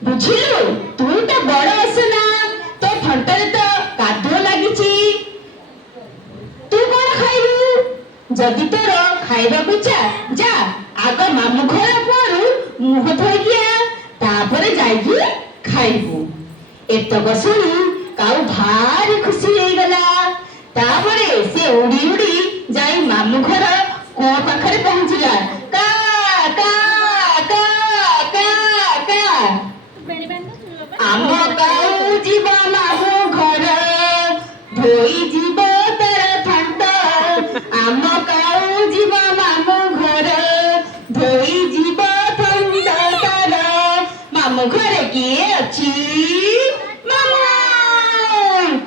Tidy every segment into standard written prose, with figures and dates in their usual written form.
ବୁଝିଲୁ ତୁ ତ ବଡ଼ ଅସନା ତୋ ଥଣ୍ଟରେ ତ କାଦୁଅ ଲାଗିଛି ତୁ କଣ ଖାଇବୁ ଯଦି ତୋର ଖାଇବାକୁ ଇଚ୍ଛା ଯା ଆଗ ମାମୁଁ ଘର ପୁଅରୁ ମୁହଁ ଧୋଇକି ଆ ତାପରେ ଯାଇକି ଖାଇବୁ। ଏତକ ଶୁଣି କାଉ ଭାରି ଖୁସି ହେଇଗଲା। ତାପରେ ସେ ଉଡ଼ି ଉଡ଼ି ଯାଇ ମାମୁଁ ଘର କୂଅ ପାଖରେ ପହଞ୍ଚିଲା। କା କା କା କା କା ଆମ କାଉ ଯିବ ମାମୁଁ ଘର ଧୋଇ ଯିବ ତାର ଥଣ୍ଟ ଆମ କାଉ ଯିବ ମାମୁଁ ଘର ଧୋଇ ଯିବ ଥଣ୍ଟ ତାର ମାମୁଁ ଘରେ କିଏ ଅଛି ମାମୁଁ।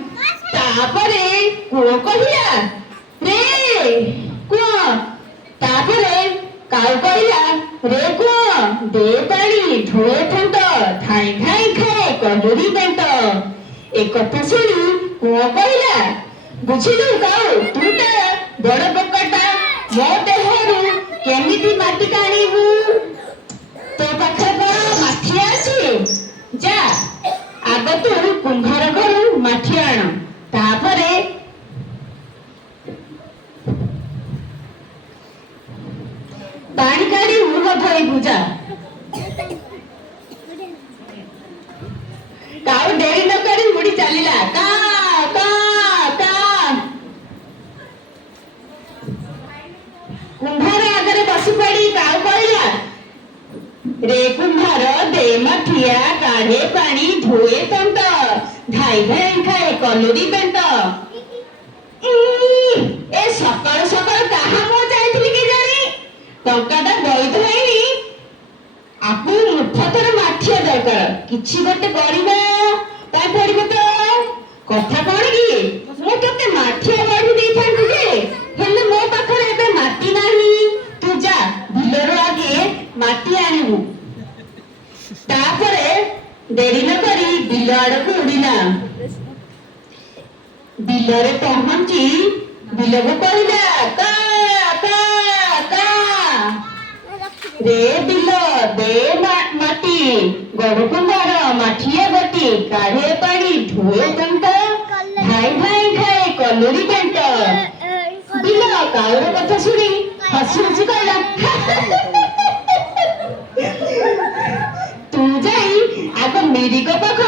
ତାପରେ କୂଅ କହିଲା ରେ କୂଅ ତାପରେ କାଉ କହିଲା ରେ କୂଅ ଦେ ପାଣି ଧୋଏ ଥଣ୍ଟ ଧାଇଁ ଧାଇଁ ଖାଏ କଲୁରୀ ବେଣ୍ଟ। ଏକଥା ଶୁଣି କୂଅ କହିଲା ବୁଝିଲୁ କାଉ ତୁ ତ ବଡ଼ ବୋକାଟା ମୋ ଦେହରୁ କେମିତି ମାଟି ଟାଣିବୁ ତୋ ପାଖରେ କଣ ମାଠିଆ ଅଛି ଯା ଆଗ ତୁ କୁମ୍ଭାର ଘରୁ ମାଠି ଆଣ ତାପରେ ପାଣି କାଢି ମୁହଁ ଧୋଇବୁ ଯା। କାଉ ଡେରି ନ କରି ଉଡ଼ି ଚାଲିଲା। କା କା କା କୁମ୍ଭାର ଆଗରେ ବସି ପଡ଼ି କାଉ କହିଲା ରେ କୁମ୍ଭାର ଦେ ମାଠିଆ କାଢ଼େ ପାଣି ଧୋଏ ଥଣ୍ଟ ଧାଇଁ ଧାଇଁ ଖାଏ କଲୁରୀ ବେଣ୍ଟ। ଏ ସକାଳୁ ସକାଳୁ କାହା ମୁହଁ ଚାହିଁଥିଲି କେଜାଣି ଟଙ୍କାଟା ବୈଧ ହେଇନି ଆକୁ ମୁଠଥର ମାଠିଆ ଦରକାର କିଛି ଗୋଟେ କରିବା ପାଇଁ ପଡ଼ିବ ତ। କଥା କଣ କି ମୁଁ ତତେ ମାଠିଆ ବାଢ଼ି ଦେଇଥାନ୍ତି ଯେ ହେଲେ ମୋ ପାଖରେ ଏବେ ମାଟି ନାହିଁ ତୁ ଯା ବିଲରୁ ଆଗେ ମାଟି ଆଣିବୁ। ତାପରେ ଡେରି ନ କରି ବିଲ ଆଡ଼କୁ ଉଡ଼ିଲା। ବିଲରେ ପହଞ୍ଚି ବିଲକୁ କହିଲା କା କା କା ରେ ବିଲ ଦେ ମାଟି ଗଡ଼ୁ କୁମ୍ଭାର ମାଠିଆ ବାଟି କାଢ଼େ ପାଣି ଧୋଏ ଥଣ୍ଟ ଧାଇଁ ଧାଇଁ ଖାଏ କଲୁରୀ ବେଣ୍ଟ। ବିଲ କାଉର କଥା ଶୁଣି ହସି ହସି କହିଲା ତୁ ଯାଇ ଆଗ ମିରିଗ ପାଖ